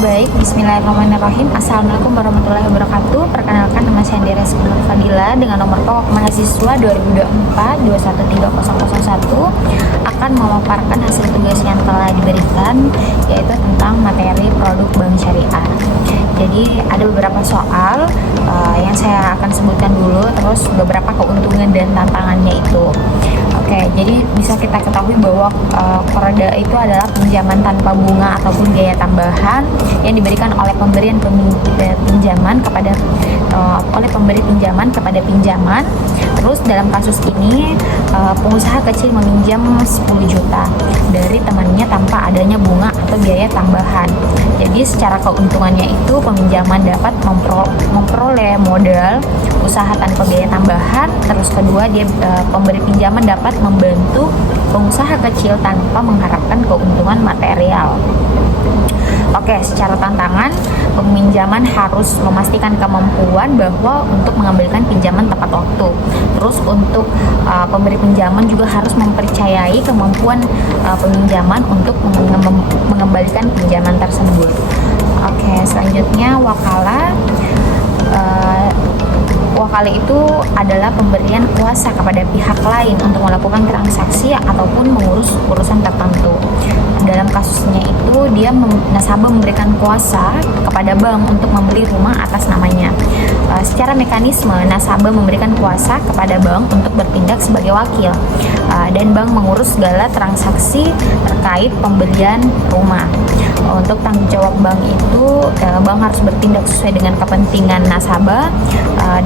baik, bismillahirrahmanirrahim. Assalamualaikum warahmatullahi wabarakatuh. Perkenalkan, nama saya Andrea Fadila dengan nomor pokok mahasiswa 2024-213001 akan memaparkan hasil tugas yang telah diberikan, yaitu tentang materi produk bank syariah. Jadi ada beberapa soal yang saya akan sebutkan dulu, terus beberapa keuntungan dan tantangannya itu. Oke, jadi bisa kita ketahui bahwa Qardha itu adalah pinjaman tanpa bunga ataupun biaya tambahan yang diberikan oleh pemberi pinjaman kepada pinjaman. Terus dalam kasus ini pengusaha kecil meminjam 10 juta dari temannya tanpa adanya bunga atau biaya tambahan. Jadi secara keuntungannya itu peminjaman dapat memperoleh modal usaha tanpa biaya tambahan. Terus kedua, pemberi pinjaman dapat membantu pengusaha kecil tanpa mengharapkan keuntungan material. Oke, secara tantangan, peminjaman harus memastikan kemampuan bahwa untuk mengambilkan pinjaman tepat waktu. Terus untuk pemberi pinjaman juga harus mempercayai kemampuan peminjaman untuk mengembalikan pinjaman tersebut. Oke, selanjutnya wakalah. Wakalah itu adalah pemberian kuasa kepada pihak lain untuk melakukan transaksi ataupun mengurus urusan tertentu. Dalam kasusnya itu nasabah memberikan kuasa kepada bank untuk membeli rumah atas namanya. Secara mekanisme, nasabah memberikan kuasa kepada bank untuk bertindak sebagai wakil, dan bank mengurus segala transaksi terkait pembelian rumah. Untuk tanggung jawab bank itu, bank harus bertindak sesuai dengan kepentingan nasabah,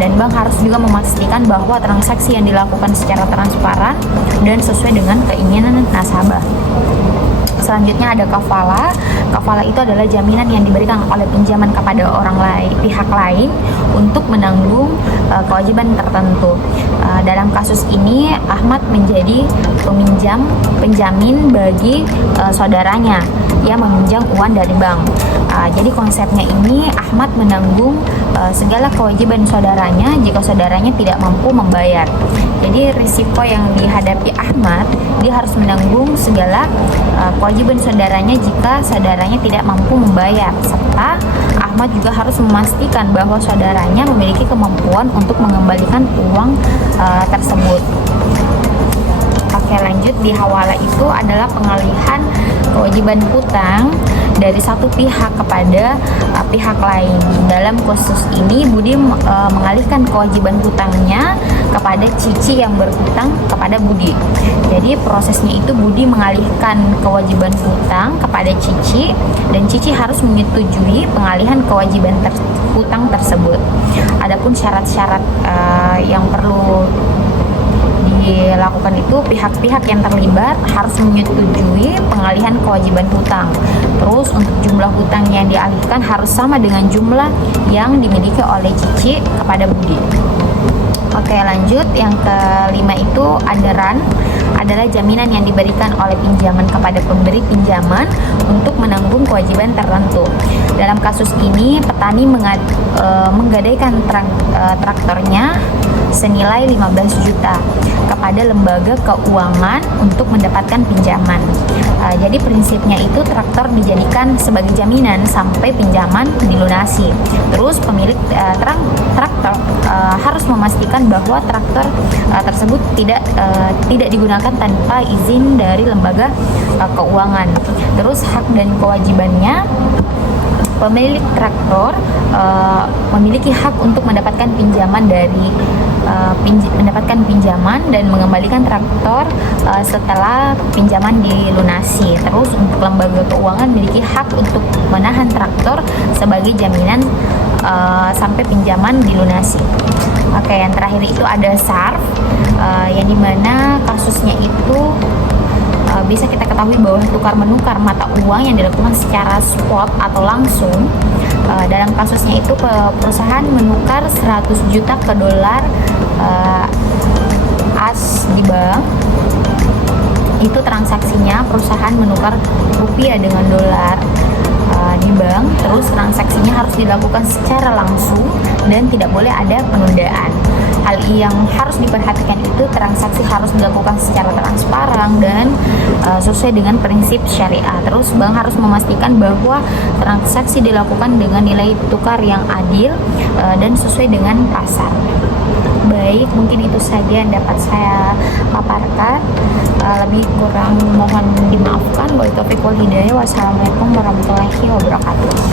dan bank harus juga memastikan bahwa transaksi yang dilakukan secara transparan dan sesuai dengan keinginan nasabah. Selanjutnya ada kafalah. Kafalah itu adalah jaminan yang diberikan oleh pinjaman kepada pihak lain untuk menanggung kewajiban tertentu. Dalam kasus ini Ahmad menjadi penjamin bagi saudaranya yang meminjam uang dari bank. Jadi konsepnya ini, Ahmad menanggung segala kewajiban saudaranya jika saudaranya tidak mampu membayar. Jadi risiko yang dihadapi Ahmad, dia harus menanggung segala kewajiban saudaranya jika saudaranya tidak mampu membayar, serta Ahmad juga harus memastikan bahwa saudaranya memiliki kemampuan untuk mengembalikan uang tersebut. Oke, lanjut. Di hawalah itu adalah pengalihan kewajiban hutang dari satu pihak kepada pihak lain. Dalam kasus ini Budi mengalihkan kewajiban hutangnya kepada Cici yang berhutang kepada Budi. Jadi prosesnya itu Budi mengalihkan kewajiban hutang kepada Cici, dan Cici harus menyetujui pengalihan kewajiban hutang tersebut. Adapun syarat-syarat yang perlu dilakukan itu, pihak-pihak yang terlibat harus menyetujui pengalihan kewajiban hutang. Terus untuk jumlah hutang yang dialihkan harus sama dengan jumlah yang dimiliki oleh Cici kepada Budi. Oke, lanjut. Yang kelima itu adaran, adalah jaminan yang diberikan oleh pinjaman kepada pemberi pinjaman untuk menanggung kewajiban tertentu. Dalam kasus ini petani menggadaikan traktornya senilai 15 juta kepada lembaga keuangan untuk mendapatkan pinjaman. Jadi prinsipnya itu traktor dijadikan sebagai jaminan sampai pinjaman dilunasi. Terus pemilik traktor harus memastikan bahwa traktor tersebut tidak digunakan tanpa izin dari lembaga keuangan. Terus hak dan kewajibannya, pemilik traktor memiliki hak untuk mendapatkan pinjaman dan mengembalikan traktor setelah pinjaman dilunasi. Terus untuk lembaga keuangan memiliki hak untuk menahan traktor sebagai jaminan sampai pinjaman dilunasi. Oke, yang terakhir itu ada sarf, yang dimana kasusnya itu bisa kita ketahui bahwa tukar menukar mata uang yang dilakukan secara spot atau langsung. Dalam kasusnya itu perusahaan menukar 100 juta ke dolar as di bank. Itu transaksinya perusahaan menukar rupiah dengan dolar di bank. Terus transaksinya harus dilakukan secara langsung dan tidak boleh ada penundaan. Hal yang harus diperhatikan itu transaksi harus dilakukan secara transparan dan sesuai dengan prinsip syariah. Terus bank harus memastikan bahwa transaksi dilakukan dengan nilai tukar yang adil dan sesuai dengan pasar. Baik, mungkin itu saja yang dapat saya paparkan. Lebih kurang mohon dimaafkan. Wassalamualaikum warahmatullahi wabarakatuh.